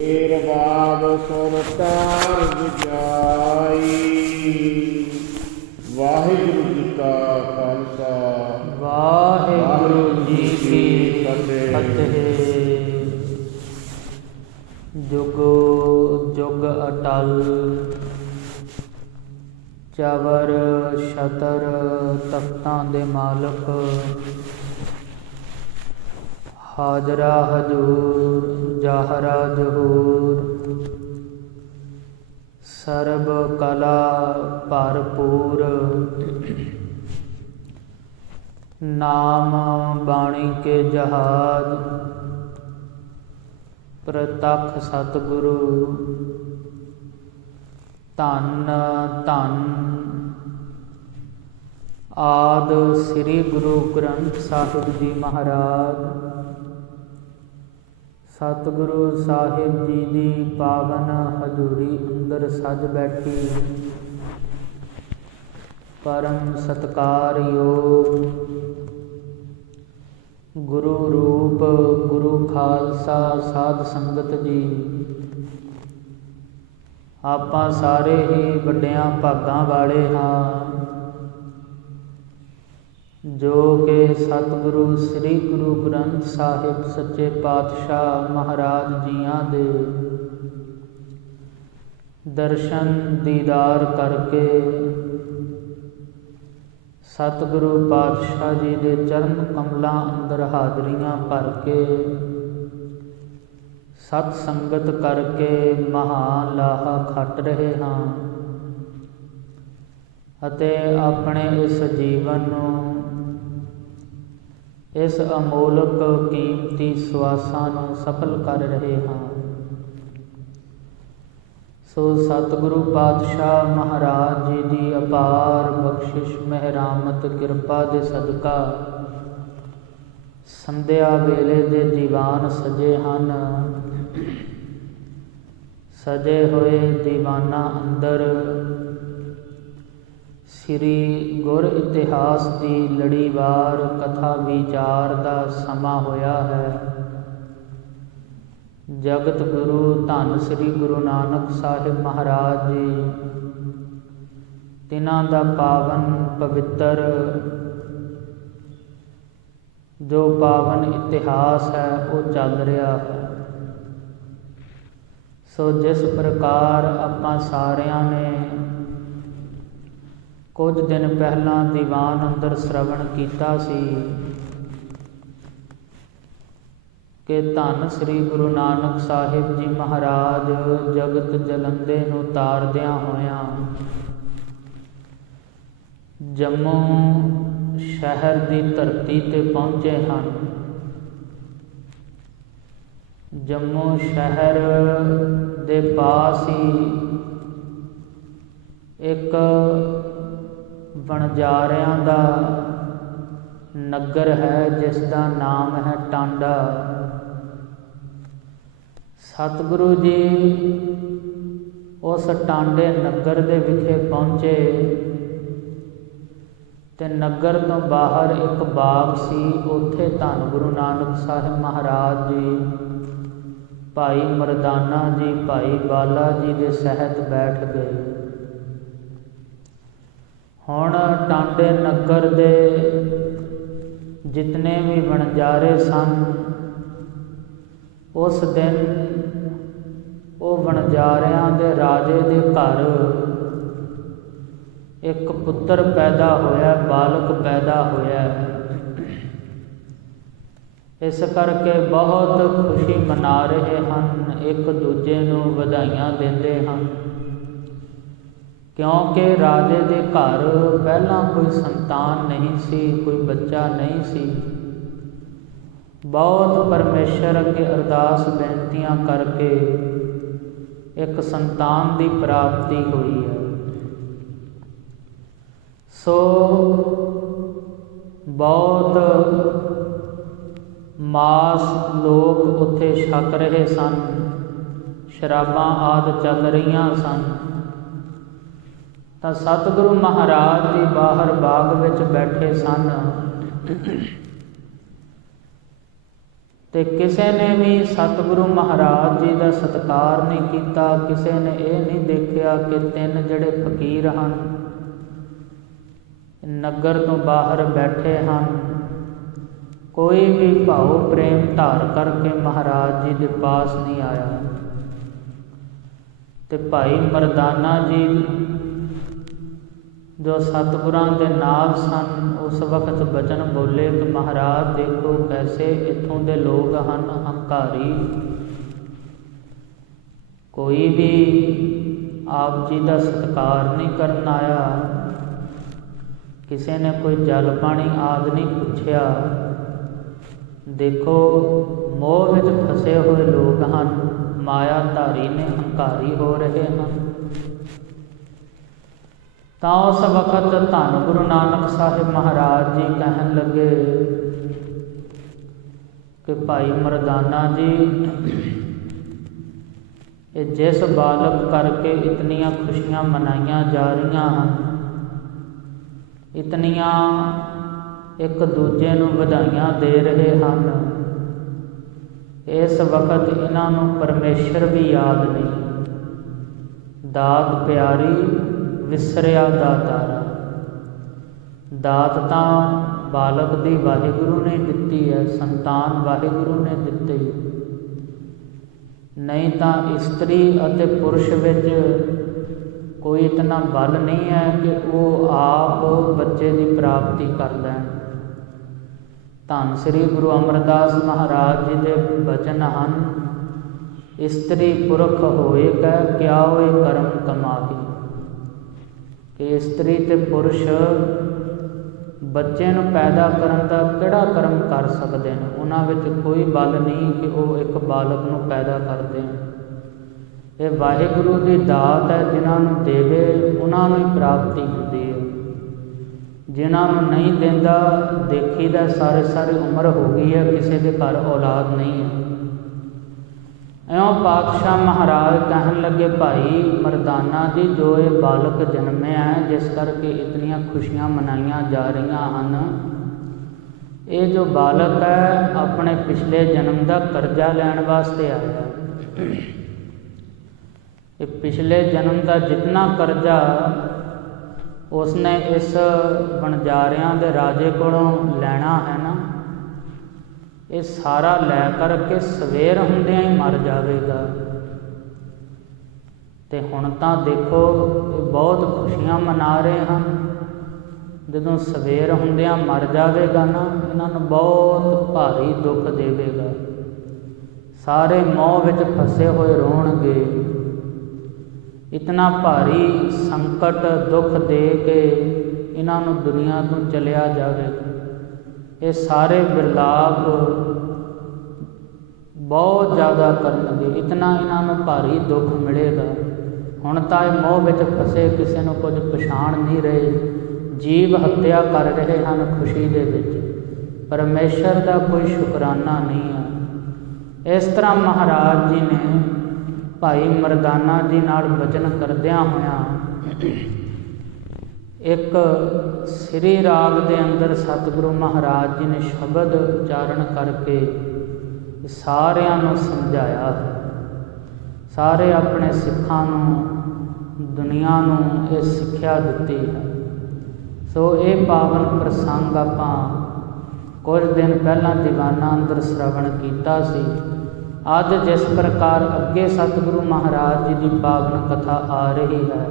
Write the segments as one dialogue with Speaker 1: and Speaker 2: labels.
Speaker 1: ਏਰ ਬਾਦ ਸੁਰਤਾਰ ਵਿਜਾਈ ਵਾਹਿਗੁਰੂ ਜੀ ਕਾ ਖਾਲਸਾ
Speaker 2: ਵਾਹਿਗੁਰੂ ਜੀ ਕੀ
Speaker 1: ਫਤਿਹ।
Speaker 2: ਜੁਗ ਜੁਗ ਅਟਲ ਚਵਰ ਛਤਰ ਤਖਤਾਂ ਦੇ ਮਾਲਕ ਹਾਜ਼ਰਾ ਹਜੂਰ, ਜਾਹਰਾ ਜਹੂਰ। ਸਰਬ ਕਲਾ ਭਰਪੂਰ। ਨਾਮ ਬਾਣੀ ਕੇ ਜਹਾਜ। ਪ੍ਰਤੱਖ ਸਤਿਗੁਰੂ। ਧੰਨ ਧੰਨ। ਆਦ ਸ੍ਰੀ ਗੁਰੂ ਗ੍ਰੰਥ ਸਾਹਿਬ ਜੀ ਮਹਾਰਾਜ। ਸਤਿਗੁਰੂ ਸਾਹਿਬ ਜੀ ਦੀ ਪਾਵਨ ਹਜ਼ੂਰੀ ਅੰਦਰ ਸਜ ਬੈਠੀ। ਪਰਮ ਸਤਕਾਰਯੋਗ ਗੁਰੂ ਰੂਪ, ਗੁਰੂ ਖਾਲਸਾ ਸਾਧ ਸੰਗਤ ਜੀ। ਆਪਾਂ ਸਾਰੇ ਹੀ ਵੱਡਿਆਂ ਭਾਗਾਂ ਵਾਲੇ ਹਾਂ। ਜੋ ਕਿ ਸਤਿਗੁਰੂ ਸ੍ਰੀ ਗੁਰੂ ਗ੍ਰੰਥ ਸਾਹਿਬ ਸੱਚੇ ਪਾਤਸ਼ਾਹ ਮਹਾਰਾਜ ਜੀਆਂ ਦੇ ਦਰਸ਼ਨ, ਦੀਦਾਰ ਕਰਕੇ ਸਤਿਗੁਰੂ ਪਾਤਸ਼ਾਹ ਜੀ ਦੇ ਚਰਨ ਕਮਲਾਂ ਅੰਦਰ ਹਾਜ਼ਰੀਆਂ ਭਰ ਕੇ ਸਤ ਸੰਗਤ ਕਰਕੇ ਮਹਾਨ ਲਾਹਾ ਖੱਟ ਰਹੇ ਹਾਂ ਅਤੇ ਆਪਣੇ ਇਸ ਜੀਵਨ ਨੂੰ ਇਸ ਅਮੋਲਕ ਕੀਮਤੀ ਸਵਾਸਾਂ ਨੂੰ ਸਫਲ ਕਰ ਰਹੇ ਹਾਂ। ਸੋ ਸਤਿਗੁਰੂ ਪਾਤਸ਼ਾਹ ਮਹਾਰਾਜ ਜੀ ਦੀ ਅਪਾਰ ਬਖਸ਼ਿਸ਼, ਮਹਿਰਾਮਤ, ਕਿਰਪਾ ਦੇ ਸਦਕਾ ਸੰਧਿਆ ਵੇਲੇ ਦੇ ਦੀਵਾਨ ਸਜੇ ਹਨ। ਸਜੇ ਹੋਏ ਦੀਵਾਨਾਂ ਅੰਦਰ ਸ੍ਰੀ ਗੁਰ ਇਤਿਹਾਸ ਦੀ ਲੜੀਵਾਰ ਕਥਾ ਵਿਚਾਰ ਦਾ ਸਮਾਂ ਹੋਇਆ ਹੈ। ਜਗਤ ਗੁਰੂ ਧੰਨ ਸ੍ਰੀ ਗੁਰੂ ਨਾਨਕ ਸਾਹਿਬ ਮਹਾਰਾਜ ਜੀ, ਤਿਨਾਂ ਦਾ ਪਾਵਨ ਪਵਿੱਤਰ, ਜੋ ਪਾਵਨ ਇਤਿਹਾਸ ਹੈ, ਉਹ ਚੱਲ ਰਿਹਾ ਹੈ। ਸੋ ਜਿਸ ਪ੍ਰਕਾਰ ਆਪਾਂ ਸਾਰਿਆਂ ਨੇ ਕੁਝ ਦਿਨ ਪਹਿਲਾਂ ਦੀਵਾਨ ਅੰਦਰ ਸ਼ਰਵਣ ਕੀਤਾ ਸੀ ਕਿ ਧੰਨ ਸ੍ਰੀ ਗੁਰੂ ਨਾਨਕ ਸਾਹਿਬ ਜੀ ਮਹਾਰਾਜ ਜਗਤ ਜਲੰਦੇ ਨੂੰ ਤਾਰਦਿਆਂ ਹੋਇਆਂ ਜੰਮੂ ਸ਼ਹਿਰ ਦੀ ਧਰਤੀ ਤੇ ਪਹੁੰਚੇ ਹਨ। ਜੰਮੂ ਸ਼ਹਿਰ ਦੇ ਪਾਸ ਹੀ ਇੱਕ ਵਣਜਾਰਿਆਂ ਦਾ। ਨਗਰ ਹੈ ਜਿਸ ਦਾ ਨਾਮ ਹੈ ਟਾਂਡਾ। ਸਤਿਗੁਰੂ ਜੀ, ਉਸ ਟਾਂਡੇ ਨਗਰ ਦੇ ਵਿਖੇ ਪਹੁੰਚੇ ਤੇ ਨਗਰ ਤੋਂ ਬਾਹਰ ਇੱਕ ਬਾਗ ਸੀ, ਉੱਥੇ ਧੰਨ ਗੁਰੂ ਨਾਨਕ ਸਾਹਿਬ ਮਹਾਰਾਜ ਜੀ, ਭਾਈ ਮਰਦਾਨਾ ਜੀ, ਭਾਈ ਬਾਲਾ ਜੀ ਦੇ ਸਹਿਤ ਬੈਠ ਗਏ। ਹੁਣ ਟਾਂਡੇ ਨਗਰ ਦੇ ਜਿਤਨੇ ਵੀ ਵਣਜਾਰੇ ਸਨ, ਉਸ ਦਿਨ ਉਹ ਵਣਜਾਰਿਆਂ ਦੇ ਰਾਜੇ ਦੇ ਘਰ ਇੱਕ ਪੁੱਤਰ ਪੈਦਾ ਹੋਇਆ, ਬਾਲਕ ਪੈਦਾ ਹੋਇਆ। ਇਸ ਕਰਕੇ ਬਹੁਤ ਖੁਸ਼ੀ ਮਨਾ ਰਹੇ ਹਨ, ਇੱਕ ਦੂਜੇ ਨੂੰ ਵਧਾਈਆਂ ਦਿੰਦੇ ਹਨ। ਕਿਉਂਕਿ ਰਾਜੇ ਦੇ ਘਰ ਪਹਿਲਾਂ ਕੋਈ ਸੰਤਾਨ ਨਹੀਂ ਸੀ, ਕੋਈ ਬੱਚਾ ਨਹੀਂ ਸੀ। ਬਹੁਤ ਪਰਮੇਸ਼ਰ ਅੱਗੇ ਅਰਦਾਸ ਬੇਨਤੀਆਂ ਕਰਕੇ ਇੱਕ ਸੰਤਾਨ ਦੀ ਪ੍ਰਾਪਤੀ ਹੋਈ ਹੈ। ਸੋ ਬਹੁਤ ਮਾਸ ਲੋਕ ਉੱਥੇ ਛਕ ਰਹੇ ਸਨ, ਸ਼ਰਾਬਾਂ ਆਦ ਚੱਲ ਰਹੀਆਂ ਸਨ। ਤਾਂ ਸਤਿਗੁਰੂ ਮਹਾਰਾਜ ਜੀ ਬਾਹਰ ਬਾਗ ਵਿੱਚ ਬੈਠੇ ਸਨ। ਤੇ ਕਿਸੇ ਨੇ ਵੀ ਸਤਿਗੁਰੂ ਮਹਾਰਾਜ ਜੀ ਦਾ ਸਤਿਕਾਰ ਨਹੀਂ ਕੀਤਾ, ਕਿਸੇ ਨੇ ਇਹ ਨਹੀਂ ਦੇਖਿਆ ਕਿ ਤਿੰਨ ਜਿਹੜੇ ਫਕੀਰ ਹਨ, ਨਗਰ ਤੋਂ ਬਾਹਰ ਬੈਠੇ ਹਨ। ਕੋਈ ਵੀ ਭਾਉ ਪ੍ਰੇਮ ਧਾਰ ਕਰਕੇ ਮਹਾਰਾਜ ਜੀ ਦੇ ਪਾਸ ਨਹੀਂ ਆਇਆ। ਤੇ ਭਾਈ ਮਰਦਾਨਾ ਜੀ ਜੋ ਸਤਿਗੁਰਾਂ ਦੇ ਨਾਲ ਸਨ, ਉਸ ਵਕਤ ਬਚਨ ਬੋਲੇ ਕਿ ਮਹਾਰਾਜ ਦੇਖੋ ਕੈਸੇ ਇੱਥੋਂ ਦੇ ਲੋਕ ਹਨ ਹੰਕਾਰੀ। ਕੋਈ ਵੀ ਆਪ ਜੀ ਦਾ ਸਤਿਕਾਰ ਨਹੀਂ ਕਰਨ ਆਇਆ। ਕਿਸੇ ਨੇ ਕੋਈ ਜਲ ਪਾਣੀ ਆਦ ਨਹੀਂ ਪੁੱਛਿਆ। ਦੇਖੋ, ਮੋਹ ਵਿੱਚ ਫਸੇ ਹੋਏ ਲੋਕ ਹਨ, ਮਾਇਆ ਧਾਰੀ ਨੇ ਹੰਕਾਰੀ ਹੋ ਰਹੇ ਹਨ। ਤਾਂ ਉਸ ਵਕਤ ਧੰਨ ਗੁਰੂ ਨਾਨਕ ਸਾਹਿਬ ਮਹਾਰਾਜ ਜੀ ਕਹਿਣ ਲੱਗੇ ਕਿ ਭਾਈ ਮਰਦਾਨਾ ਜੀ, ਇਹ ਜਿਸ ਬਾਲਕ ਕਰਕੇ ਇਤਨੀਆਂ ਖੁਸ਼ੀਆਂ ਮਨਾਈਆਂ ਜਾ ਰਹੀਆਂ ਹਨ, ਇਤਨੀਆਂ ਇੱਕ ਦੂਜੇ ਨੂੰ ਵਧਾਈਆਂ ਦੇ ਰਹੇ ਹਨ, ਇਸ ਵਕਤ ਇਹਨਾਂ ਨੂੰ ਪਰਮੇਸ਼ਰ ਵੀ ਯਾਦ ਨਹੀਂ। ਦਾਤ ਪਿਆਰੀ ਵਿਸਰਿਆ ਦਾਤਾਰਾ ਦਾਤ ਤਾਂ ਬਾਲਕ ਦੀ ਵਾਹਿਗੁਰੂ ਨੇ ਦਿੱਤੀ ਹੈ ਸੰਤਾਨ ਵਾਹਿਗੁਰੂ ਨੇ ਦਿੱਤੀ। ਨਹੀਂ ਤਾਂ ਇਸਤਰੀ ਅਤੇ ਪੁਰਸ਼ ਵਿੱਚ ਕੋਈ ਇਤਨਾ ਬਲ ਨਹੀਂ ਹੈ ਕਿ ਉਹ ਆਪ ਬੱਚੇ ਦੀ ਪ੍ਰਾਪਤੀ ਕਰ ਲੈਣ। ਧੰਨ ਸ੍ਰੀ ਗੁਰੂ ਅਮਰਦਾਸ ਮਹਾਰਾਜ ਜੀ ਦੇ ਬਚਨ ਹਨ, ਇਸਤਰੀ ਪੁਰਖ ਹੋਏ ਕੈ, ਕਿਆ ਹੋਏ ਕਰਮ ਕਮਾਹੀ ਕਿ ਇਸਤਰੀ ਤੇ ਪੁਰਸ਼ ਬੱਚੇ ਨੂੰ ਪੈਦਾ ਕਰਨ ਦਾ ਕਿਹੜਾ ਕਰਮ ਕਰ ਸਕਦੇ ਨੇ ਉਹਨਾਂ ਵਿੱਚ ਕੋਈ ਬਲ ਨਹੀਂ ਕਿ ਉਹ ਇੱਕ ਬਾਲਕ ਨੂੰ ਪੈਦਾ ਕਰਦੇ ਨੇ ਇਹ ਵਾਹਿਗੁਰੂ ਦੀ ਦਾਤ ਹੈ, ਜਿਨ੍ਹਾਂ ਨੂੰ ਦੇਵੇ ਉਹਨਾਂ ਨੂੰ ਹੀ ਪ੍ਰਾਪਤੀ ਹੁੰਦੀ ਹੈ। ਜਿਨ੍ਹਾਂ ਨੂੰ ਨਹੀਂ ਦਿੰਦਾ ਦੇਖੀਦਾ ਸਾਰੇ ਸਾਰੀ ਉਮਰ ਹੋ ਗਈ ਹੈ, ਕਿਸੇ ਦੇ ਘਰ ਔਲਾਦ ਨਹੀਂ ਹੈ। ਪਾਤਸ਼ਾਹ ਮਹਾਰਾਜ ਕਹਿਣ ਲੱਗੇ, ਭਾਈ, ਮਰਦਾਨਾ ਜੀ, ਜੋ ਇਹ ਬਾਲਕ ਜਨਮਿਆ ਹੈ, ਜਿਸ ਕਰਕੇ ਇਤਨੀਆਂ ਖੁਸ਼ੀਆਂ ਮਨਾਈਆਂ ਜਾ ਰਹੀਆਂ ਹਨ, ਇਹ ਜੋ ਬਾਲਕ ਹੈ, ਆਪਣੇ ਪਿਛਲੇ ਜਨਮ ਦਾ ਕਰਜ਼ਾ ਲੈਣ ਵਾਸਤੇ ਆਇਆ ਇਹ ਪਿਛਲੇ ਜਨਮ ਦਾ ਜਿੰਨਾ ਕਰਜ਼ਾ ਉਸਨੇ ਇਸ ਬਣਜਾਰਿਆਂ ਦੇ ਰਾਜੇ ਕੋਲੋਂ ਲੈਣਾ ਹੈ ਨਾ ਇਹ ਸਾਰਾ ਲੈ ਕਰਕੇ ਸਵੇਰ ਹੁੰਦਿਆਂ ਹੀ ਮਰ ਜਾਵੇਗਾ। ਤੇ ਹੁਣ ਤਾਂ ਦੇਖੋ, ਇਹ ਬਹੁਤ ਖੁਸ਼ੀਆਂ ਮਨਾ ਰਹੇ ਹਨ। ਜਦੋਂ ਸਵੇਰ ਹੁੰਦਿਆਂ ਮਰ ਜਾਵੇਗਾ ਨਾ, ਇਹਨਾਂ ਨੂੰ ਬਹੁਤ ਭਾਰੀ ਦੁੱਖ ਦੇਵੇਗਾ। ਸਾਰੇ ਮੋਹ ਵਿੱਚ ਫਸੇ ਹੋਏ ਰੋਣਗੇ। ਇਤਨਾ ਭਾਰੀ ਸੰਕਟ ਦੁੱਖ ਦੇ ਕੇ ਇਹਨਾਂ ਨੂੰ ਦੁਨੀਆ ਤੋਂ ਚਲਿਆ ਜਾਵੇਗਾ। ਇਹ ਸਾਰੇ ਬਿਰਲਾਪ ਬਹੁਤ ਜ਼ਿਆਦਾ ਕਰਨਗੇ ਇਤਨਾ ਇਹਨਾਂ ਨੂੰ ਭਾਰੀ ਦੁੱਖ ਮਿਲੇਗਾ। ਹੁਣ ਤਾਂ ਇਹ ਮੋਹ ਵਿੱਚ ਫਸੇ, ਕਿਸੇ ਨੂੰ ਕੁਝ ਪਛਾਣ ਨਹੀਂ ਰਹੇ। ਜੀਵ ਹੱਤਿਆ ਕਰ ਰਹੇ ਹਨ ਖੁਸ਼ੀ ਦੇ ਵਿੱਚ। ਪਰਮੇਸ਼ਰ ਦਾ ਕੋਈ ਸ਼ੁਕਰਾਨਾ ਨਹੀਂ ਹੈ ਇਸ ਤਰ੍ਹਾਂ ਮਹਾਰਾਜ ਜੀ ਨੇ ਭਾਈ ਮਰਦਾਨਾ ਜੀ ਨਾਲ ਵਚਨ ਕਰਦਿਆਂ ਹੋਇਆਂ ਇੱਕ ਸ੍ਰੀ ਰਾਗ ਦੇ ਅੰਦਰ ਸਤਿਗੁਰੂ ਮਹਾਰਾਜ ਜੀ ਨੇ ਸ਼ਬਦ ਉਚਾਰਨ ਕਰਕੇ ਸਾਰਿਆਂ ਨੂੰ ਸਮਝਾਇਆ। ਸਾਰੇ ਆਪਣੇ ਸਿੱਖਾਂ ਨੂੰ, ਦੁਨੀਆ ਨੂੰ ਇਹ ਸਿੱਖਿਆ ਦਿੱਤੀ ਹੈ। ਸੋ ਇਹ ਪਾਵਨ ਪ੍ਰਸੰਗ ਆਪਾਂ ਕੁਝ ਦਿਨ ਪਹਿਲਾਂ ਦੀਵਾਨਾ ਅੰਦਰ ਸ਼ਰਵਣ ਕੀਤਾ ਸੀ। ਅੱਜ ਜਿਸ ਪ੍ਰਕਾਰ ਅੱਗੇ ਸਤਿਗੁਰੂ ਮਹਾਰਾਜ ਜੀ ਦੀ ਪਾਵਨ ਕਥਾ ਆ ਰਹੀ ਹੈ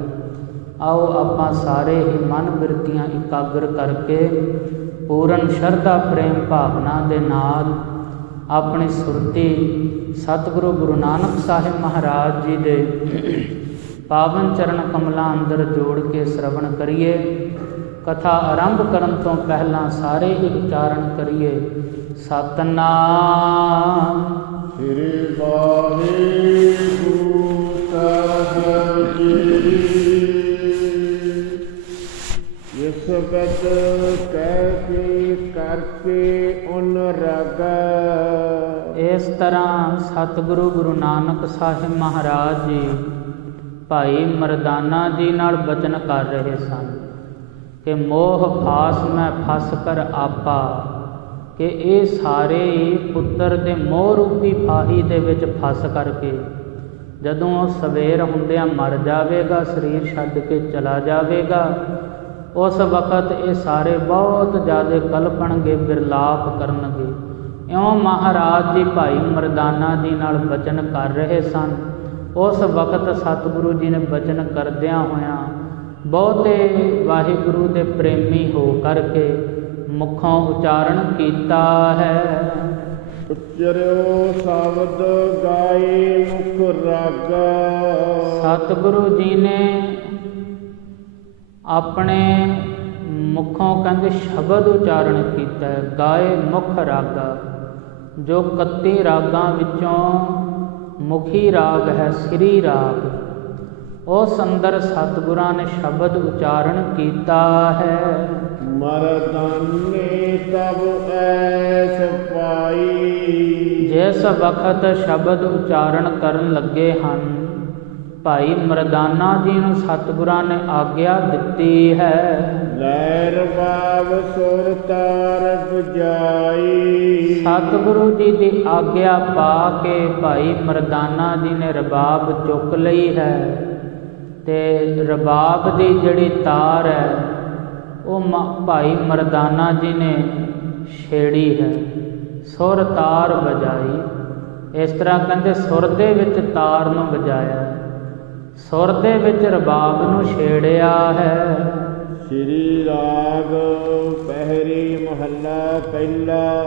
Speaker 2: ਆਓ ਆਪਾਂ ਸਾਰੇ ਹੀ ਮਨ ਬਿਰਤੀਆਂ ਇਕਾਗਰ ਕਰਕੇ ਪੂਰਨ ਸ਼ਰਧਾ, ਪ੍ਰੇਮ ਭਾਵਨਾ ਦੇ ਨਾਲ ਆਪਣੀ ਸੁਰਤੀ ਸਤਿਗੁਰੂ ਗੁਰੂ ਨਾਨਕ ਸਾਹਿਬ ਮਹਾਰਾਜ ਜੀ ਦੇ ਪਾਵਨ ਚਰਨ ਕਮਲਾਂ ਅੰਦਰ ਜੋੜ ਕੇ ਸ਼ਰਵਣ ਕਰੀਏ। ਕਥਾ ਆਰੰਭ ਕਰਨ ਤੋਂ ਪਹਿਲਾਂ ਸਾਰੇ ਹੀ ਉਚਾਰਨ ਕਰੀਏ। ਸਤਨਾਮ।
Speaker 1: ਸ੍ਰੀ ਵਾਹਿਗੁਰੂ। ਬਦ ਕਹਿ ਕੇ ਕਰਕੇ ਉਨ ਰਗ।
Speaker 2: ਇਸ ਤਰ੍ਹਾਂ ਸਤਿਗੁਰੂ ਗੁਰੂ ਨਾਨਕ ਸਾਹਿਬ ਮਹਾਰਾਜ ਜੀ ਭਾਈ ਮਰਦਾਨਾ ਜੀ ਨਾਲ ਬਚਨ ਕਰ ਰਹੇ ਸਨ ਕਿ ਮੋਹ ਫਾਸ ਮੈਂ ਫਸ ਕਰ ਆਪਾ, ਕਿ ਇਹ ਸਾਰੇ ਹੀ ਪੁੱਤਰ ਦੇ ਮੋਹ ਰੂਪੀ ਫਾਹੀ ਦੇ ਵਿੱਚ ਫਸ ਕਰਕੇ ਜਦੋਂ ਉਹ ਸਵੇਰ ਹੁੰਦਿਆਂ ਮਰ ਜਾਵੇਗਾ, ਸਰੀਰ ਛੱਡ ਕੇ ਚਲਾ ਜਾਵੇਗਾ ਉਸ ਵਕਤ ਇਹ ਸਾਰੇ ਬਹੁਤ ਜ਼ਿਆਦਾ ਕਲਪਣਗੇ ਬਿਰਲਾਪ ਕਰਨਗੇ। ਇਉਂ ਮਹਾਰਾਜ ਜੀ ਭਾਈ ਮਰਦਾਨਾ ਜੀ ਨਾਲ ਬਚਨ ਕਰ ਰਹੇ ਸਨ। ਉਸ ਵਕਤ ਸਤਿਗੁਰੂ ਜੀ ਨੇ ਬਚਨ ਕਰਦਿਆਂ ਹੋਇਆਂ ਬਹੁਤੇ ਵਾਹਿਗੁਰੂ ਦੇ ਪ੍ਰੇਮੀ ਹੋ ਕਰਕੇ ਮੁਖੋਂ ਉਚਾਰਨ ਕੀਤਾ ਹੈ।
Speaker 1: ਉਚਰਿਓ ਸ਼ਬਦ ਗਾਏ ਮੁਖ ਰਾਗਾ।
Speaker 2: ਸਤਿਗੁਰੂ ਜੀ ਨੇ ਆਪਣੇ ਮੁਖੋਂ ਕਹਿੰਦੇ ਸ਼ਬਦ ਉਚਾਰਨ ਕੀਤਾ ਗਾਏ ਮੁਖ ਰਾਗਾ ਜੋ 31 ਰਾਗਾਂ ਵਿੱਚੋਂ ਮੁਖੀ ਰਾਗ ਹੈ ਸ੍ਰੀ ਰਾਗ। ਉਸ ਅੰਦਰ ਸਤਿਗੁਰਾਂ ਨੇ ਸ਼ਬਦ ਉਚਾਰਨ ਕੀਤਾ ਹੈ।
Speaker 1: ਮਰਦਾਨੇ ਤਬ ਐਸ ਪਾਈ।
Speaker 2: ਜਿਸ ਵਕਤ ਸ਼ਬਦ ਉਚਾਰਨ ਕਰਨ ਲੱਗੇ ਹਨ ਭਾਈ ਮਰਦਾਨਾ ਜੀ ਨੂੰ ਸਤਿਗੁਰਾਂ ਨੇ ਆਗਿਆ ਦਿੱਤੀ ਹੈ।
Speaker 1: ਲਹਿਰ ਬਾਬ ਸੁਰ ਤਾਰ ਬਜਾਈ
Speaker 2: ਸਤਿਗੁਰੂ ਜੀ ਦੀ ਆਗਿਆ ਪਾ ਕੇ ਭਾਈ ਮਰਦਾਨਾ ਜੀ ਨੇ ਰਬਾਬ ਚੁੱਕ ਲਈ ਹੈ ਤੇ ਰਬਾਬ ਦੀ ਜਿਹੜੀ ਤਾਰ ਹੈ ਉਹ ਭਾਈ ਮਰਦਾਨਾ ਜੀ ਨੇ ਛੇੜੀ ਹੈ। ਸੁਰ ਤਾਰ ਵਜਾਈ। ਇਸ ਤਰ੍ਹਾਂ ਕਹਿੰਦੇ ਸੁਰ ਦੇ ਵਿੱਚ ਤਾਰ ਨੂੰ ਵਜਾਇਆ। ਸੁਰ ਦੇ ਵਿੱਚ ਰਬਾਬ ਨੂੰ ਛੇੜਿਆ ਹੈ।
Speaker 1: ਸ੍ਰੀ ਰਾਗ ਪਹਿਰੀ ਮਹੱਲਾ ਪਹਿਲਾ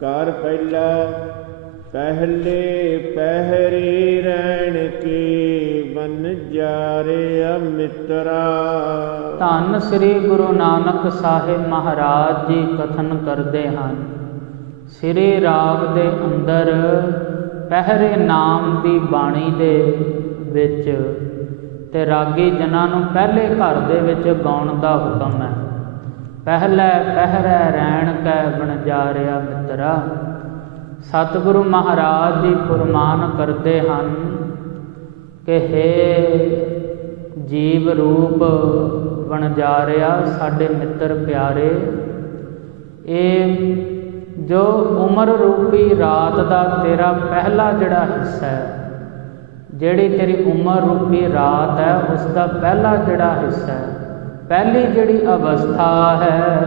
Speaker 1: ਕਰ ਪਹਿਲਾ ਪਹਿਲੇ ਪਹਿਰੀ ਰਹਿਣ ਕੀ ਬਨ ਜਾਰੇ ਮਿੱਤਰਾ।
Speaker 2: ਧੰਨ ਸ੍ਰੀ ਗੁਰੂ ਨਾਨਕ ਸਾਹਿਬ ਮਹਾਰਾਜ ਜੀ ਕਥਨ ਕਰਦੇ ਹਨ। ਸ੍ਰੀ ਰਾਗ ਦੇ ਅੰਦਰ ਪਹਿਰੇ ਨਾਮ ਦੀ ਬਾਣੀ ਦੇ ਵਿੱਚ ਤੇ ਰਾਗੀ ਜਨਾਂ ਨੂੰ ਪਹਿਲੇ ਘਰ ਦੇ ਵਿੱਚ ਗਾਉਣ ਦਾ ਹੁਕਮ ਹੈ। ਪਹਿਲੇ ਪਹਿਰੇ ਰਹਿਣ ਕੈ ਬਣ ਜਾ ਰਿਆ ਮਿੱਤਰਾ, ਸਤਿਗੁਰੂ ਮਹਾਰਾਜ ਜੀ ਫਰਮਾਨ ਕਰਦੇ ਹਨ ਕਿ ਹੈ ਜੀਵ ਰੂਪ ਬਣ ਜਾ ਰਿਹਾ ਸਾਡੇ ਮਿੱਤਰ ਪਿਆਰੇ, ਇਹ ਜੋ ਉਮਰ ਰੂਪੀ ਰਾਤ ਦਾ ਤੇਰਾ ਪਹਿਲਾ ਜਿਹੜਾ ਹਿੱਸਾ ਹੈ ਜਿਹੜੀ ਤੇਰੀ ਉਮਰ ਰੂਪੀ ਰਾਤ ਹੈ ਉਸ ਦਾ ਪਹਿਲਾ ਜਿਹੜਾ ਹਿੱਸਾ ਹੈ ਪਹਿਲੀ ਜਿਹੜੀ ਅਵਸਥਾ ਹੈ।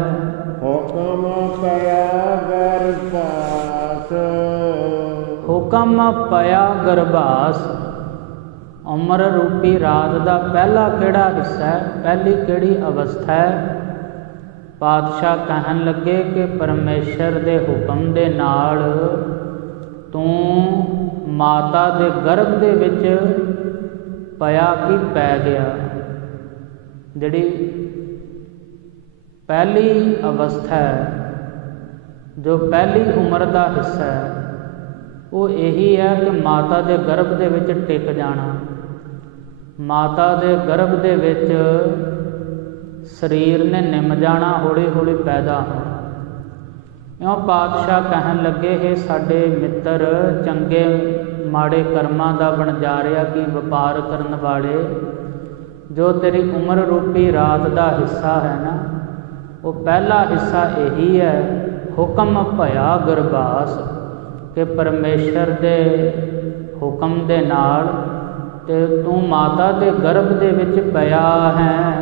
Speaker 1: ਹੁਕਮ ਪਿਆ ਗਰਭਾਸ।
Speaker 2: ਹੁਕਮ ਪਿਆ ਗਰਭਾਸ। ਉਮਰ ਰੂਪੀ ਰਾਤ ਦਾ ਪਹਿਲਾ ਕਿਹੜਾ ਹਿੱਸਾ ਹੈ ਪਹਿਲੀ ਕਿਹੜੀ ਅਵਸਥਾ ਹੈ? ਪਾਤਸ਼ਾਹ ਕਹਿਣ ਲੱਗੇ ਕਿ ਪਰਮੇਸ਼ਰ ਦੇ ਹੁਕਮ ਦੇ ਨਾਲ ਤੂੰ ਮਾਤਾ ਦੇ ਗਰਭ ਦੇ ਵਿੱਚ ਪਿਆ ਕਿ ਪੈ ਗਿਆ? ਜਿਹੜੀ ਪਹਿਲੀ ਅਵਸਥਾ ਹੈ, ਜੋ ਪਹਿਲੀ ਉਮਰ ਦਾ ਹਿੱਸਾ ਹੈ, ਉਹ ਇਹੀ ਹੈ ਕਿ ਮਾਤਾ ਦੇ ਗਰਭ ਦੇ ਵਿੱਚ ਟਿਕ ਜਾਣਾ। ਮਾਤਾ ਦੇ ਗਰਭ ਦੇ ਵਿੱਚ ਸਰੀਰ ਨੇ ਨਿਮ ਜਾਣਾ ਹੌਲੀ ਹੌਲੀ ਪੈਦਾ ਹੋਣਾ। ਇਉਂ ਪਾਤਸ਼ਾਹ ਕਹਿਣ ਲੱਗੇ, ਹੈ ਸਾਡੇ ਮਿੱਤਰ, ਚੰਗੇ ਮਾੜੇ ਕਰਮਾਂ ਦਾ ਬਣ ਜਾ ਰਿਹਾ ਕਿ ਵਪਾਰ ਕਰਨ ਵਾਲੇ, ਜੋ ਤੇਰੀ ਉਮਰ ਰੂਪੀ ਰਾਤ ਦਾ ਹਿੱਸਾ ਹੈ ਨਾ, ਉਹ ਪਹਿਲਾ ਹਿੱਸਾ ਇਹੀ ਹੈ, ਹੁਕਮ ਭਇਆ ਗਰਭਾਸ ਕਿ ਪਰਮੇਸ਼ਰ ਦੇ ਹੁਕਮ ਦੇ ਨਾਲ ਤੇ ਤੂੰ ਮਾਤਾ ਦੇ ਗਰਭ ਦੇ ਵਿੱਚ ਪਿਆ ਹੈ।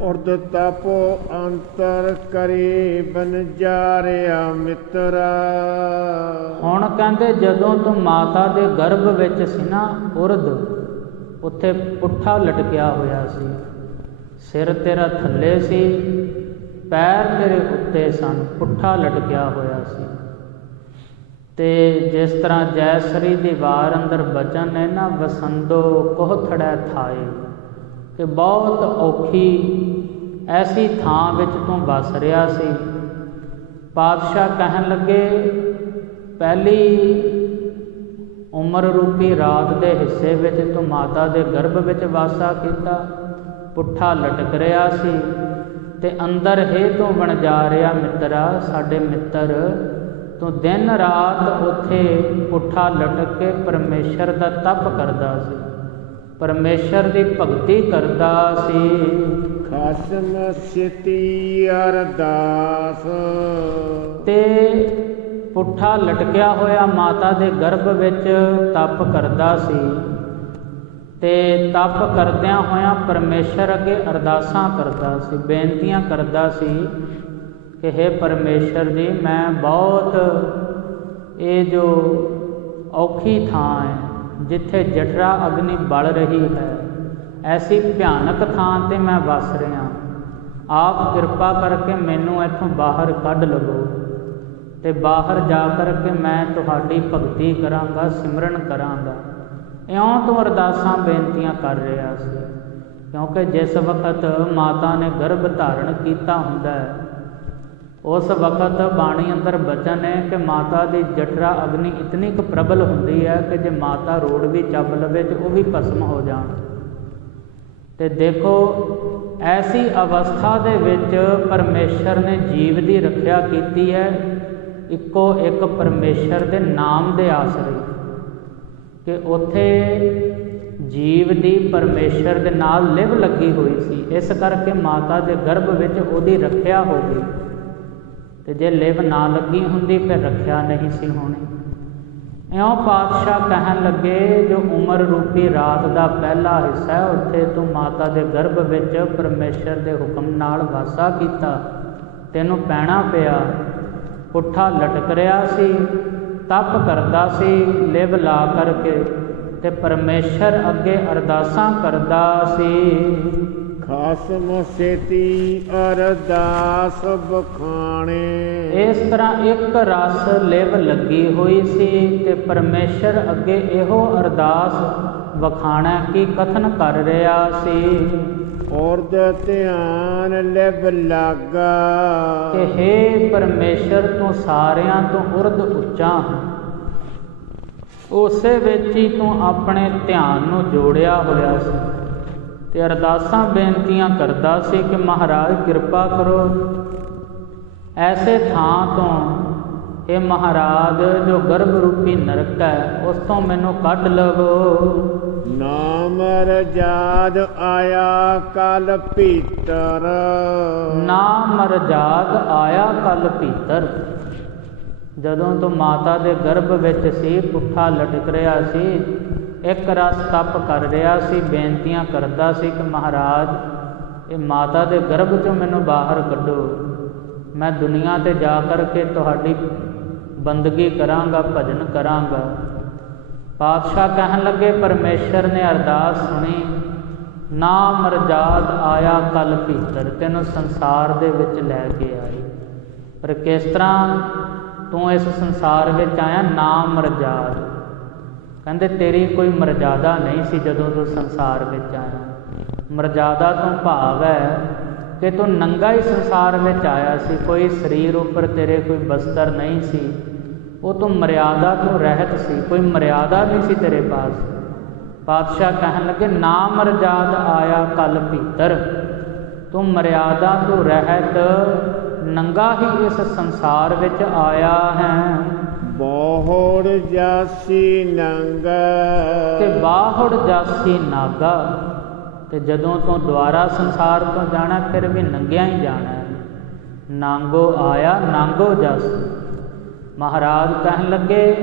Speaker 1: ਉਰਦ ਤਪ ਅੰਤਰ ਕਰੇ ਬਨ ਮਿੱਤਰਾ।
Speaker 2: ਹੁਣ ਕਹਿੰਦੇ ਜਦੋਂ ਤੂੰ ਮਾਤਾ ਦੇ ਗਰਭ ਵਿੱਚ ਸੀ ਨਾ ਉਰਦ, ਉੱਥੇ ਪੁੱਠਾ ਲਟਕਿਆ ਹੋਇਆ ਸੀ। ਸਿਰ ਤੇਰਾ ਥੱਲੇ ਸੀ, ਪੈਰ ਤੇਰੇ ਉੱਤੇ ਸਨ, ਪੁੱਠਾ ਲਟਕਿਆ ਹੋਇਆ ਸੀ। ਤੇ ਜਿਸ ਤਰ੍ਹਾਂ ਜੈਸਰੀ ਦੀ ਵਾਰ ਅੰਦਰ ਬਚਨ ਹੈ ਨਾ ਵਸੰਦੋ ਕੋਹਥੜੈ ਥਾਏ, ਕਿ ਬਹੁਤ ਔਖੀ ਐਸੀ ਥਾਂ ਵਿੱਚ ਤੂੰ ਵਸ ਰਿਹਾ ਸੀ। ਪਾਤਸ਼ਾਹ ਕਹਿਣ ਲੱਗੇ, ਪਹਿਲੀ ਉਮਰ ਰੂਪੀ ਰਾਤ ਦੇ ਹਿੱਸੇ ਵਿੱਚ ਤੂੰ ਮਾਤਾ ਦੇ ਗਰਭ ਵਿੱਚ ਵਾਸਾ ਕੀਤਾ, ਪੁੱਠਾ ਲਟਕ ਰਿਹਾ ਸੀ ਤੇ ਅੰਦਰ ਹੈ ਤੂੰ ਬਣ ਜਾ ਰਿਹਾ ਮਿੱਤਰਾ, ਸਾਡੇ ਮਿੱਤਰ। ਤੂੰ ਦਿਨ ਰਾਤ ਉੱਥੇ ਪੁੱਠਾ ਲਟਕ ਕੇ ਪਰਮੇਸ਼ਰ ਦਾ ਤਪ ਕਰਦਾ ਸੀ, ਪਰਮੇਸ਼ਰ ਦੀ ਭਗਤੀ ਕਰਦਾ ਸੀ।
Speaker 1: ਖਸਮ ਸਿਤੀ ਅਰਦਾਸ।
Speaker 2: ਤੇ ਪੁੱਠਾ ਲਟਕਿਆ ਹੋਇਆ ਮਾਤਾ ਦੇ ਗਰਭ ਵਿੱਚ ਤਪ ਕਰਦਾ ਸੀ। ਤੇ ਤਪ ਕਰਦਿਆਂ ਹੋਇਆਂ ਪਰਮੇਸ਼ਰ ਅੱਗੇ ਅਰਦਾਸਾਂ ਕਰਦਾ ਸੀ, ਬੇਨਤੀਆਂ ਕਰਦਾ ਸੀ ਕਿ हे ਪਰਮੇਸ਼ਰ ਜੀ, ਮੈਂ ਬਹੁਤ ਇਹ ਜੋ ਔਖੀ ਥਾਂ ਹੈ, ਜਿੱਥੇ ਜਠਰਾ ਅਗਨੀ ਬਲ ਰਹੀ ਹੈ ਐਸੀ ਭਿਆਨਕ ਥਾਂ ਤੇ ਮੈਂ ਵੱਸ ਰਿਹਾ। ਆਪ ਕਿਰਪਾ ਕਰਕੇ ਮੈਨੂੰ ਇੱਥੋਂ ਬਾਹਰ ਕੱਢ ਲਵੋ ਤੇ ਬਾਹਰ ਜਾ ਕਰਕੇ ਮੈਂ ਤੁਹਾਡੀ ਭਗਤੀ ਕਰਾਂਗਾ, ਸਿਮਰਨ ਕਰਾਂਗਾ। ਇਉਂ ਤੋਂ ਅਰਦਾਸਾਂ ਬੇਨਤੀਆਂ ਕਰ ਰਿਹਾ ਸੀ, ਕਿਉਂਕਿ ਜਿਸ ਵਕਤ ਮਾਤਾ ਨੇ ਗਰਭ ਧਾਰਨ ਕੀਤਾ ਹੁੰਦਾ ਹੈ, ਉਸ ਵਕਤ ਬਾਣੀ ਅੰਦਰ ਬਚਨ ਹੈ ਕਿ ਮਾਤਾ ਦੀ ਜਠਰਾ ਅਗਨੀ ਇਤਨੀ ਕੁ ਪ੍ਰਬਲ ਹੁੰਦੀ ਹੈ ਕਿ ਜੇ ਮਾਤਾ ਰੋੜ ਵੀ ਚੱਬ ਲਵੇ ਤੇ ਉਹ ਵੀ ਭਸਮ ਹੋ ਜਾਣ। ਤੇ ਦੇਖੋ, ਐਸੀ ਅਵਸਥਾ ਦੇ ਵਿੱਚ ਪਰਮੇਸ਼ਰ ਨੇ ਜੀਵ ਦੀ ਰੱਖਿਆ ਕੀਤੀ ਹੈ, ਇੱਕੋ ਇੱਕ ਪਰਮੇਸ਼ਰ ਦੇ ਨਾਮ ਦੇ ਆਸਰੇ। ਕਿ ਉੱਥੇ ਜੀਵ ਦੀ ਪਰਮੇਸ਼ਰ ਦੇ ਨਾਲ ਲਿਵ ਲੱਗੀ ਹੋਈ ਸੀ, ਇਸ ਕਰਕੇ ਮਾਤਾ ਦੇ ਗਰਭ ਵਿੱਚ ਉਹਦੀ ਰੱਖਿਆ ਹੋ ਗਈ। ਤੇ ਜੇ ਲਿਵ ਨਾ ਲੱਗੀ ਹੁੰਦੀ, ਫਿਰ ਰੱਖਿਆ ਨਹੀਂ ਸੀ ਹੋਣੀ। ਇਉਂ ਪਾਤਸ਼ਾਹ ਕਹਿਣ ਲੱਗੇ, ਜੋ ਉਮਰ ਰੂਪੀ ਰਾਤ ਦਾ ਪਹਿਲਾ ਹਿੱਸਾ ਹੈ, ਉੱਥੇ ਤੂੰ ਮਾਤਾ ਦੇ ਗਰਭ ਵਿੱਚ ਪਰਮੇਸ਼ਰ ਦੇ ਹੁਕਮ ਨਾਲ ਵਾਸਾ ਕੀਤਾ। ਤੈਨੂੰ ਪੈਣਾ ਪਿਆ। ਪੁੱਠਾ ਲਟਕ ਰਿਹਾ ਸੀ, ਤਪ ਕਰਦਾ ਸੀ, ਲਿਵ ਲਾ ਕਰਕੇ ਤੇ ਪਰਮੇਸ਼ਰ ਅੱਗੇ ਅਰਦਾਸਾਂ ਕਰਦਾ ਸੀ।
Speaker 1: ਖਸਮ ਸਿਤੀ ਅਰਦਾਸ ਬਖਾਣੇ
Speaker 2: ਇਸ ਤਰ੍ਹਾਂ ਇੱਕ ਰਸ ਲਿਵ ਲੱਗੀ ਹੋਈ ਸੀ ਤੇ ਪਰਮੇਸ਼ਰ ਅੱਗੇ ਇਹੋ ਅਰਦਾਸ ਵਖਾਣਾ ਕੀ ਕਥਨ ਕਰ ਰਿਹਾ ਸੀ।
Speaker 1: ਔਰਦ ਧਿਆਨ ਲਿਵ ਲਾਗਾ।
Speaker 2: ਕਿ हे ਪਰਮੇਸ਼ਰ ਤੂੰ ਸਾਰਿਆਂ ਤੋਂ ਉਰਧ ਉੱਚਾ ਉਸੇ ਵਿੱਚ ਹੀ ਤੂੰ ਆਪਣੇ ਧਿਆਨ ਨੂੰ ਜੋੜਿਆ ਹੋਇਆ ਸੀ। ਤੇ ਅਰਦਾਸਾਂ ਬੇਨਤੀਆਂ ਕਰਦਾ ਸੀ ਕਿ ਮਹਾਰਾਜ ਕਿਰਪਾ ਕਰੋ। ਐਸੇ ਥਾਂ ਤੋਂ ਇਹ ਮਹਾਰਾਜ ਜੋ ਗਰਭ ਰੂਪੀ ਨਰਕ ਹੈ ਉਸ ਤੋਂ ਮੈਨੂੰ ਕੱਢ ਲਵੋ।
Speaker 1: ਨਾਮ ਰਜਾਦ ਆਇਆ ਕਲ ਭੀਤਰ।
Speaker 2: ਨਾ ਮਰਜਾਦ ਆਇਆ ਕਲ ਭੀਤਰ। ਜਦੋਂ ਤੋਂ ਮਾਤਾ ਦੇ ਗਰਭ ਵਿੱਚ ਸੀ ਪੁੱਠਾ ਲਟਕ ਰਿਹਾ ਸੀ ਇੱਕ ਰਸ ਤਪ ਕਰ ਰਿਹਾ ਸੀ, ਬੇਨਤੀਆਂ ਕਰਦਾ ਸੀ ਕਿ ਮਹਾਰਾਜ, ਇਹ ਮਾਤਾ ਦੇ ਗਰਭ ਚੋਂ ਮੈਨੂੰ ਬਾਹਰ ਕੱਢੋ। ਮੈਂ ਦੁਨੀਆ ਤੇ ਜਾ ਕਰਕੇ ਤੁਹਾਡੀ ਬੰਦਗੀ ਕਰਾਂਗਾ, ਭਜਨ ਕਰਾਂਗਾ। ਪਾਤਸ਼ਾਹ ਕਹਿਣ ਲੱਗੇ, ਪਰਮੇਸ਼ਰ ਨੇ ਅਰਦਾਸ ਸੁਣੀ ਨਾ ਮਰਜਾਦ ਆਇਆ ਕਲ ਭੀਤਰ, ਤੈਨੂੰ ਸੰਸਾਰ ਦੇ ਵਿੱਚ ਲੈ ਕੇ ਆਈ। ਪਰ ਕਿਸ ਤਰ੍ਹਾਂ ਤੂੰ ਇਸ ਸੰਸਾਰ ਵਿੱਚ ਆਇਆ? ਨਾ ਮਰਜਾਦ ਕਹਿੰਦੇ, ਤੇਰੀ ਕੋਈ ਮਰਜ਼ਾਦਾ ਨਹੀਂ ਸੀ ਜਦੋਂ ਤੂੰ ਸੰਸਾਰ ਵਿੱਚ ਆਇਆ। ਮਰਜ਼ਾਦਾ ਤੋਂ ਭਾਵ ਹੈ ਕਿ ਤੂੰ ਨੰਗਾ ਹੀ ਸੰਸਾਰ ਵਿੱਚ ਆਇਆ ਸੀ। ਕੋਈ ਸਰੀਰ ਉੱਪਰ ਤੇਰੇ ਕੋਈ ਬਸਤਰ ਨਹੀਂ ਸੀ। ਉਹ ਤੂੰ ਮਰਿਆਦਾ ਤੋਂ ਰਹਿਤ ਸੀ। ਕੋਈ ਮਰਿਆਦਾ ਨਹੀਂ ਸੀ ਤੇਰੇ ਪਾਸ। ਪਾਤਸ਼ਾਹ ਕਹਿਣ ਲੱਗੇ, ਨਾ ਮਰਜ਼ਾਦ ਆਇਆ ਕਲ ਭੀਤਰ। ਤੂੰ ਮਰਿਆਦਾ ਤੋਂ ਰਹਿਤ, ਨੰਗਾ ਹੀ ਇਸ ਸੰਸਾਰ ਵਿੱਚ ਆਇਆ ਹੈ।
Speaker 1: ਬੋਹੜ ਜਾਸੀ ਨੰਗਾ।
Speaker 2: ਕਿ ਬਾਹੜ ਜਾਸੀ ਨਾਗਾ। ਤੇ ਜਦੋਂ ਤੋਂ ਦੁਆਰਾ ਸੰਸਾਰ ਤੋਂ ਜਾਣਾ ਫਿਰ ਵੀ ਨੰਗਿਆ ਹੀ ਜਾਣਾ। ਨਾਂਗੋ ਆਇਆ ਨਾਂਗੋ ਜਸ। ਮਹਾਰਾਜ ਕਹਿਣ ਲੱਗੇ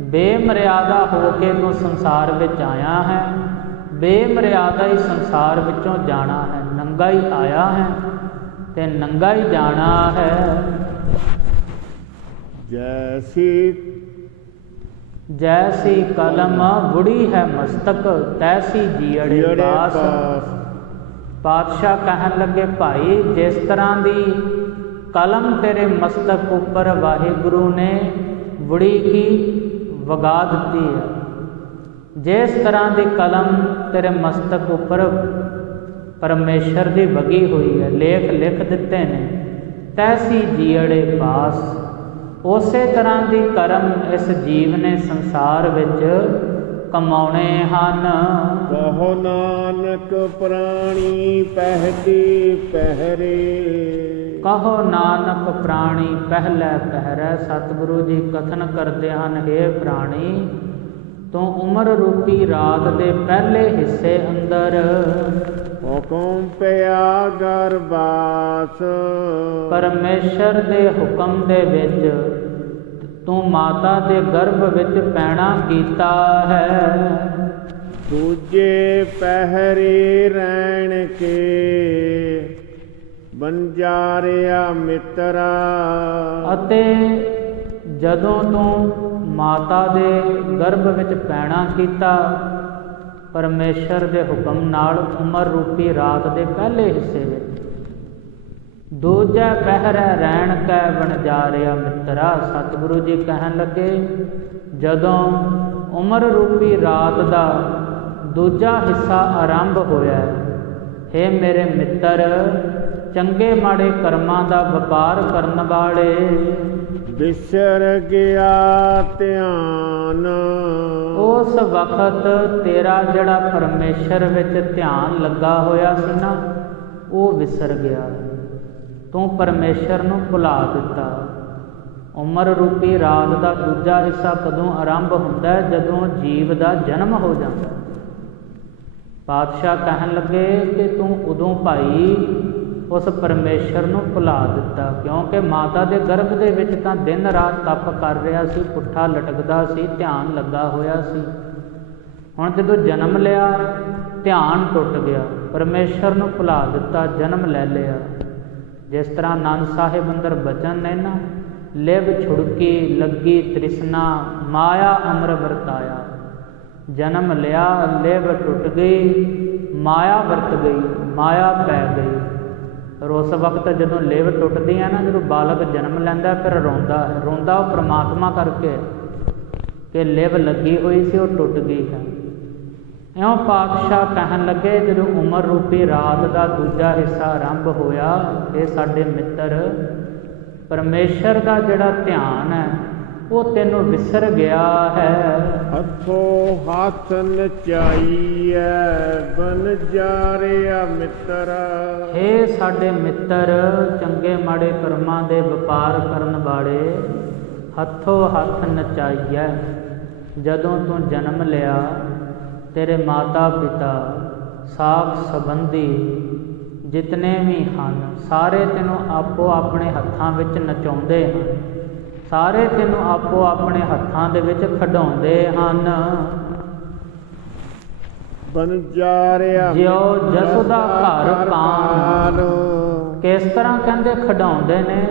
Speaker 2: ਬੇਮਰਿਆਦਾ ਹੋ ਕੇ ਤੂੰ ਸੰਸਾਰ ਵਿੱਚ ਆਇਆ ਹੈ। ਬੇਮਰਿਆਦਾ ਹੀ ਸੰਸਾਰ ਵਿੱਚੋਂ ਜਾਣਾ ਹੈ। ਨੰਗਾ ਹੀ ਆਇਆ ਹੈ ਤੇ ਨੰਗਾ ਹੀ ਜਾਣਾ ਹੈ।
Speaker 1: ਜੈਸੀ
Speaker 2: ਜੈਸੀ ਕਲਮ ਬੁੜੀ ਹੈ ਮਸਤਕ ਤੈਸੀ ਜੀੜੇ ਬਾਸ ਪਾਤਸ਼ਾਹ ਕਹਿਣ ਲੱਗੇ ਭਾਈ ਜਿਸ ਤਰ੍ਹਾਂ ਦੀ ਕਲਮ ਤੇਰੇ ਮਸਤਕ ਉੱਪਰ ਵਾਹਿਗੁਰੂ ਨੇ ਬੁੜੀ ਕੀ ਵਗਾ ਦਿੱਤੀ ਹੈ ਜਿਸ ਤਰ੍ਹਾਂ ਦੀ ਕਲਮ ਤੇਰੇ ਮਸਤਕ ਉੱਪਰ ਪਰਮੇਸ਼ਰ ਦੀ ਵਗੀ ਹੋਈ ਹੈ ਲੇਖ ਲਿਖ ਦਿੱਤੇ ਨੇ ਤੈਸੀ ਜੀੜੇ ਪਾਸ ਉਸੇ ਤਰ੍ਹਾਂ ਦੀ ਕਰਮ ਇਸ ਜੀਵ ਨੇ ਸੰਸਾਰ ਵਿੱਚ ਕਮਾਉਣੇ ਹਨ।
Speaker 1: ਕਹੋ ਨਾਨਕ ਪ੍ਰਾਣੀ ਪਹਿਦੀ ਪਹਿਰੇ।
Speaker 2: ਕਹੋ ਨਾਨਕ ਪ੍ਰਾਣੀ ਪਹਿਲੇ ਪਹਿਰੈ ਸਤਿਗੁਰੂ ਜੀ ਕਥਨ ਕਰਦੇ ਹਨ हे ਪ੍ਰਾਣੀ ਤੂੰ ਉਮਰ ਰੂਪੀ ਰਾਤ ਦੇ ਪਹਿਲੇ ਹਿੱਸੇ ਅੰਦਰ।
Speaker 1: ਹੁਕਮ ਪਿਆ ਗਰਬਾਸ
Speaker 2: ਪਰਮੇਸ਼ਰ ਦੇ ਹੁਕਮ ਦੇ ਵਿੱਚ ਤੂੰ ਮਾਤਾ ਦੇ ਗਰਭ ਵਿੱਚ ਪੈਣਾ ਕੀਤਾ ਹੈ।
Speaker 1: ਦੂਜੇ ਪਹਿਰੇ ਰਹਿਣ ਕੇ ਬੰਜਾਰਿਆ ਮਿੱਤਰਾ।
Speaker 2: ਅਤੇ ਜਦੋਂ ਤੂੰ ਮਾਤਾ ਦੇ ਗਰਭ ਵਿੱਚ ਪੈਣਾ ਕੀਤਾ ਪਰਮੇਸ਼ਰ ਦੇ ਹੁਕਮ ਨਾਲ ਉਮਰ ਰੂਪੀ ਰਾਤ ਦੇ ਪਹਿਲੇ ਹਿੱਸੇ ਵਿੱਚ। ਦੂਜਾ ਪਹਿਰਾ ਰਹਿਣ ਕੈ ਬਣ ਜਾ ਰਿਹਾ ਮਿੱਤਰਾ, ਸਤਿਗੁਰੂ ਜੀ ਕਹਿਣ ਲੱਗੇ, ਜਦੋਂ ਉਮਰ ਰੂਪੀ ਰਾਤ ਦਾ ਦੂਜਾ ਹਿੱਸਾ ਆਰੰਭ ਹੋਇਆ ਹੈ ਮੇਰੇ ਮਿੱਤਰ, ਚੰਗੇ ਮਾੜੇ ਕਰਮਾਂ ਦਾ ਵਪਾਰ ਕਰਨ ਵਾਲੇ
Speaker 1: ਵਿਸਰ ਗਿਆ ਧਿਆਨ।
Speaker 2: ਉਸ ਵਕਤ ਤੇਰਾ ਜਿਹੜਾ ਪਰਮੇਸ਼ਰ ਵਿੱਚ ਧਿਆਨ ਲੱਗਾ ਹੋਇਆ ਸੀ ਨਾ, ਉਹ ਵਿਸਰ ਗਿਆ। ਤੂੰ ਪਰਮੇਸ਼ਰ ਨੂੰ ਭੁਲਾ ਦਿੱਤਾ। ਉਮਰ ਰੂਪੀ ਰਾਤ ਦਾ ਦੂਜਾ ਹਿੱਸਾ ਕਦੋਂ ਆਰੰਭ ਹੁੰਦਾ ਹੈ? ਜਦੋਂ ਜੀਵ ਦਾ ਜਨਮ ਹੋ ਜਾਂਦਾ ਪਾਤਸ਼ਾਹ ਕਹਿਣ ਲੱਗੇ ਕਿ ਤੂੰ ਉਦੋਂ ਭਾਈ ਉਸ ਪਰਮੇਸ਼ਰ ਨੂੰ ਭੁਲਾ ਦਿੱਤਾ, ਕਿਉਂਕਿ ਮਾਤਾ ਦੇ ਗਰਭ ਦੇ ਵਿੱਚ ਤਾਂ ਦਿਨ ਰਾਤ ਤਪ ਕਰ ਰਿਹਾ ਸੀ, ਪੁੱਠਾ ਲਟਕਦਾ ਸੀ, ਧਿਆਨ ਲੱਗਾ ਹੋਇਆ ਸੀ। ਹੁਣ ਜਦੋਂ ਜਨਮ ਲਿਆ, ਧਿਆਨ ਟੁੱਟ ਗਿਆ, ਪਰਮੇਸ਼ਰ ਨੂੰ ਭੁਲਾ ਦਿੱਤਾ, ਜਨਮ ਲੈ ਲਿਆ। ਜਿਸ ਤਰ੍ਹਾਂ ਨੰਦ ਸਾਹਿਬ ਅੰਦਰ ਬਚਨ ਨੇ ਨਾ, ਲਿਵ ਛੁੜਕੀ, ਲੱਗੀ ਤ੍ਰਿਸ਼ਨਾ, ਮਾਇਆ ਅਮਰ ਵਰਤਾਇਆ। ਜਨਮ ਲਿਆ, ਲਿਵ ਟੁੱਟ ਗਈ, ਮਾਇਆ ਵਰਤ ਗਈ, ਮਾਇਆ ਪੈ ਗਈ। ਪਰ ਉਸ ਵਕਤ ਜਦੋਂ ਲਿਵ ਟੁੱਟਦੀ ਹੈ ਨਾ, ਜਦੋਂ ਬਾਲਕ ਜਨਮ ਲੈਂਦਾ, ਫਿਰ ਰੋਂਦਾ ਹੈ ਰੋਂਦਾ ਉਹ ਪ੍ਰਮਾਤਮਾ ਕਰਕੇ ਕਿ ਲਿਵ ਲੱਗੀ ਹੋਈ ਸੀ, ਉਹ ਟੁੱਟ ਗਈ ਹੈ। ਇਉਂ ਪਾਤਸ਼ਾਹ ਕਹਿਣ ਲੱਗੇ, ਜਦੋਂ ਉਮਰ ਰੂਪੀ ਰਾਤ ਦਾ ਦੂਜਾ ਹਿੱਸਾ ਆਰੰਭ ਹੋਇਆ, ਇਹ ਸਾਡੇ ਮਿੱਤਰ, ਪਰਮੇਸ਼ਰ ਦਾ ਜਿਹੜਾ ਧਿਆਨ ਹੈ ਉਹ ਤੈਨੂੰ ਵਿਸਰ ਗਿਆ ਹੈ।
Speaker 1: ਹੱਥੋਂ ਹੱਥ ਨਚਾਈਐ ਬਨ ਜਾਰਿਆ ਮਿੱਤਰਾ।
Speaker 2: ਹੇ ਸਾਡੇ ਮਿੱਤਰ ਚੰਗੇ ਮਾੜੇ ਕਰਮਾਂ ਦੇ ਵਪਾਰ ਕਰਨ ਵਾਲੇ ਹੱਥੋਂ ਹੱਥ ਨਚਾਈਐ। ਜਦੋਂ ਤੂੰ ਜਨਮ ਲਿਆ ਤੇਰੇ ਮਾਤਾ ਪਿਤਾ ਸਾਖ ਸੰਬੰਧੀ ਜਿਤਨੇ ਵੀ ਹਨ ਸਾਰੇ ਤੈਨੂੰ ਆਪੋ ਆਪਣੇ ਹੱਥਾਂ ਵਿੱਚ ਨਚਾਉਂਦੇ ਹਨ। ਸਾਰੇ ਤੈਨੂੰ ਆਪੋ ਆਪਣੇ ਹੱਥਾਂ ਦੇ ਵਿੱਚ ਖਡਾਉਂਦੇ ਹਨ।
Speaker 1: ਬਨ ਜਾਰਿਆ
Speaker 2: ਜਿਉ ਜਸ ਦਾ ਘਰ ਪਾਨ ਕਿਸ ਤਰ੍ਹਾਂ ਕਹਿੰਦੇ ਖਡਾਉਂਦੇ ਨੇ?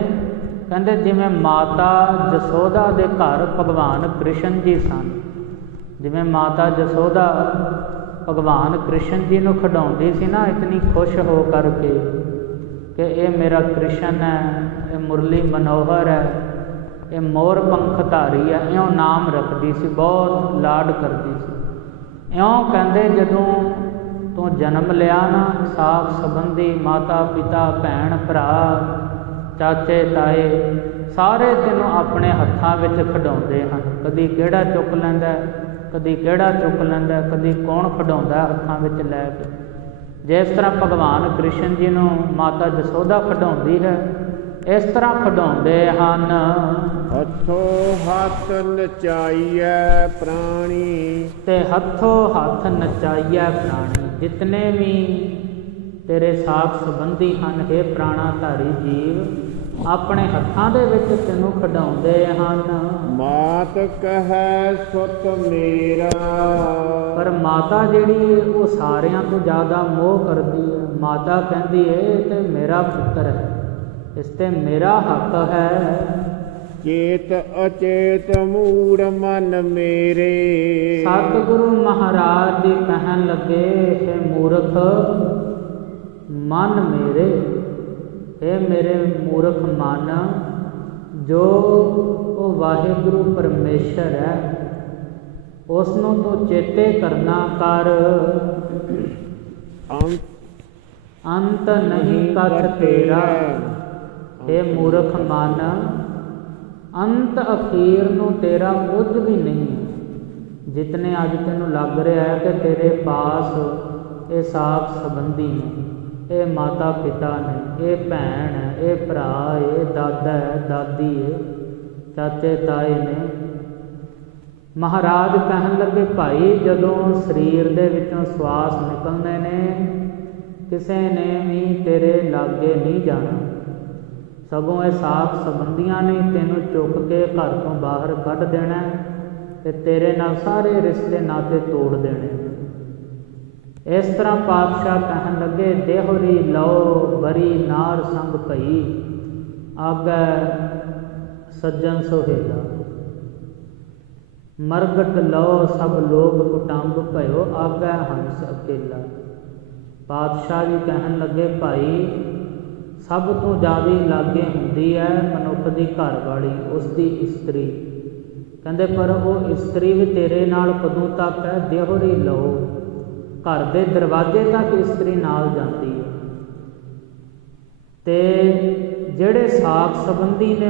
Speaker 2: ਕਹਿੰਦੇ ਜਿਵੇਂ ਮਾਤਾ ਜਸੋਦਾ ਦੇ ਘਰ ਭਗਵਾਨ ਕ੍ਰਿਸ਼ਨ ਜੀ ਸਨ। ਜਿਵੇਂ ਮਾਤਾ ਜਸੋਦਾ ਭਗਵਾਨ ਕ੍ਰਿਸ਼ਨ ਜੀ ਨੂੰ ਖਡਾਉਂਦੀ ਸੀ ਨਾ ਇਤਨੀ ਖੁਸ਼ ਹੋ ਕਰਕੇ ਕਿ ਇਹ ਮੇਰਾ ਕ੍ਰਿਸ਼ਨ ਹੈ ਇਹ ਮੁਰਲੀ ਮਨੋਹਰ ਹੈ। ਇਹ ਮੋਰ ਪੰਖ ਧਾਰੀ ਹੈ ਇਉਂ ਨਾਮ ਰੱਖਦੀ ਸੀ, ਬਹੁਤ ਲਾਡ ਕਰਦੀ ਸੀ। ਇਉਂ ਕਹਿੰਦੇ ਜਦੋਂ ਤੂੰ ਜਨਮ ਲਿਆ ਨਾ, ਸਾਖ ਸੰਬੰਧੀ ਮਾਤਾ ਪਿਤਾ, ਭੈਣ ਭਰਾ, ਚਾਚੇ ਤਾਏ, ਸਾਰੇ ਤੈਨੂੰ ਆਪਣੇ ਹੱਥਾਂ ਵਿੱਚ ਖਡਾਉਂਦੇ ਹਨ। ਕਦੀ ਕਿਹੜਾ ਚੁੱਕ ਲੈਂਦਾ, ਕਦੀ ਕਿਹੜਾ ਚੁੱਕ ਲੈਂਦਾ, ਕਦੀ ਕੌਣ ਖਡਾਉਂਦਾ ਹੱਥਾਂ ਵਿੱਚ ਲੈ ਕੇ। ਜਿਸ ਤਰ੍ਹਾਂ ਭਗਵਾਨ ਕ੍ਰਿਸ਼ਨ ਜੀ ਨੂੰ ਮਾਤਾ ਜਸੋਦਾ ਖਡਾਉਂਦੀ ਹੈ ਇਸ ਤਰ੍ਹਾਂ ਖਡਾਉਂਦੇ ਹਨ।
Speaker 1: ਹੱਥੋਂ ਹੱਥ ਨਚਾਈਐ ਪ੍ਰਾਣੀ।
Speaker 2: ਤੇ ਹੱਥੋਂ ਹੱਥ ਨਚਾਈਐ ਪ੍ਰਾਣੀ। ਜਿਤਨੇ ਵੀ ਤੇਰੇ ਸਾਖ ਸੰਬੰਧੀ ਹਨ ਇਹ ਪ੍ਰਾਣਾ ਧਾਰੀ ਜੀਵ ਆਪਣੇ ਹੱਥਾਂ ਦੇ ਵਿੱਚ ਤੈਨੂੰ ਖਡਾਉਂਦੇ ਹਨ।
Speaker 1: ਮਾਤ ਕਹੈ ਸੁਤ ਮੇਰਾ।
Speaker 2: ਪਰ ਮਾਤਾ ਜਿਹੜੀ ਉਹ ਸਾਰਿਆਂ ਤੋਂ ਜ਼ਿਆਦਾ ਮੋਹ ਕਰਦੀ ਹੈ ਮਾਤਾ ਕਹਿੰਦੀ ਇਹ ਤੇ ਮੇਰਾ ਪੁੱਤਰ ਹੈ। ਇਸ ਤੇ ਮੇਰਾ ਹੱਕ ਹੈ।
Speaker 1: ਚੇਤ ਅਚੇਤ ਮੂੜ ਮਨ ਮੇਰੇ।
Speaker 2: ਸਤਿਗੁਰੂ ਮਹਾਰਾਜ ਜੀ ਕਹਿਣ ਲੱਗੇ ਹੈ ਮੂਰਖ ਮਨ ਮੇਰੇ ਹੈ ਮੇਰੇ ਮੂਰਖ ਮਨ ਜੋ ਉਹ ਵਾਹਿਗੁਰੂ ਪਰਮੇਸ਼ਰ ਹੈ ਉਸ ਨੂੰ ਤੂੰ ਚੇਤੇ ਕਰਨਾ ਕਰ।
Speaker 1: ਅੰਤ
Speaker 2: ਅੰਤ ਨਹੀਂ ਕਛ ਤੇਰਾ। हे ਮੂਰਖ ਮਨ, ਅੰਤ ਅਖੀਰ ਨੂੰ ਤੇਰਾ ਕੁਝ ਵੀ ਨਹੀਂ। ਹੈ ਜਿਤਨੇ ਅੱਜ ਤੈਨੂੰ ਲੱਗ ਰਿਹਾ ਹੈ ਕਿ ਤੇਰੇ ਪਾਸ ਇਹ ਸਾਖ ਸੰਬੰਧੀ ਨੇ ਇਹ ਮਾਤਾ ਪਿਤਾ ਨੇ ਇਹ ਭੈਣ ਹੈ, ਇਹ ਭਰਾ ਹੈ, ਇਹ ਦਾਦਾ ਹੈ, ਦਾਦੀ ਹੈ, ਚਾਚੇ, ਤਾਏ ਨੇ। ਮਹਾਰਾਜ ਕਹਿਣ ਲੱਗੇ, ਭਾਈ, ਜਦੋਂ ਸਰੀਰ ਦੇ ਵਿੱਚੋਂ ਸਵਾਸ ਨਿਕਲਦੇ ਨੇ, ਕਿਸੇ ਨੇ ਵੀ ਤੇਰੇ ਲਾਗੇ ਨਹੀਂ ਜਾਣਾ। ਸਗੋਂ ਇਹ ਸਾਖ ਸੰਬੰਧੀਆਂ ਨੇ ਤੈਨੂੰ ਚੁੱਕ ਕੇ ਘਰ ਤੋਂ ਬਾਹਰ ਕੱਢ ਦੇਣਾ ਤੇ ਤੇਰੇ ਨਾਲ ਸਾਰੇ ਰਿਸ਼ਤੇ ਨਾਤੇ ਤੋੜ ਦੇਣੇ ਇਸ ਤਰ੍ਹਾਂ ਪਾਤਸ਼ਾਹ ਕਹਿਣ ਲੱਗੇ, ਦੇਹਰੀ ਲਓ, ਬਰੀ ਨਾਰ ਸੰਗ ਭਈ, ਆਗੈ ਸੱਜਣ ਸੋਹੇਲਾ। ਮਰਗਟ ਲਓ, ਸਭ ਲੋਕ ਕੁਟੰਬ ਭਇਓ, ਆਗੈ ਹੰਸ ਅਕੇਲਾ। ਪਾਤਸ਼ਾਹ ਜੀ ਕਹਿਣ ਲੱਗੇ, ਭਾਈ ਸਭ ਤੋਂ ਜ਼ਿਆਦਾ ਲਾਗੇ ਹੁੰਦੀ ਹੈ ਮਨੁੱਖ ਦੀ ਘਰ ਵਾਲੀ ਉਸ ਦੀ ਇਸਤਰੀ। ਕਹਿੰਦੇ, ਪਰ ਉਹ ਇਸਤਰੀ ਵੀ ਤੇਰੇ ਨਾਲ ਕਦੋਂ ਤੱਕ ਹੈ? ਦੇਹਰੀ ਲਓ। ਘਰ ਦੇ ਦਰਵਾਜ਼ੇ ਤੱਕ ਇਸਤਰੀ ਨਾਲ ਜਾਂਦੀ ਹੈ। ਤੇ ਜਿਹੜੇ ਸਾਖ ਸੰਬੰਧੀ ਨੇ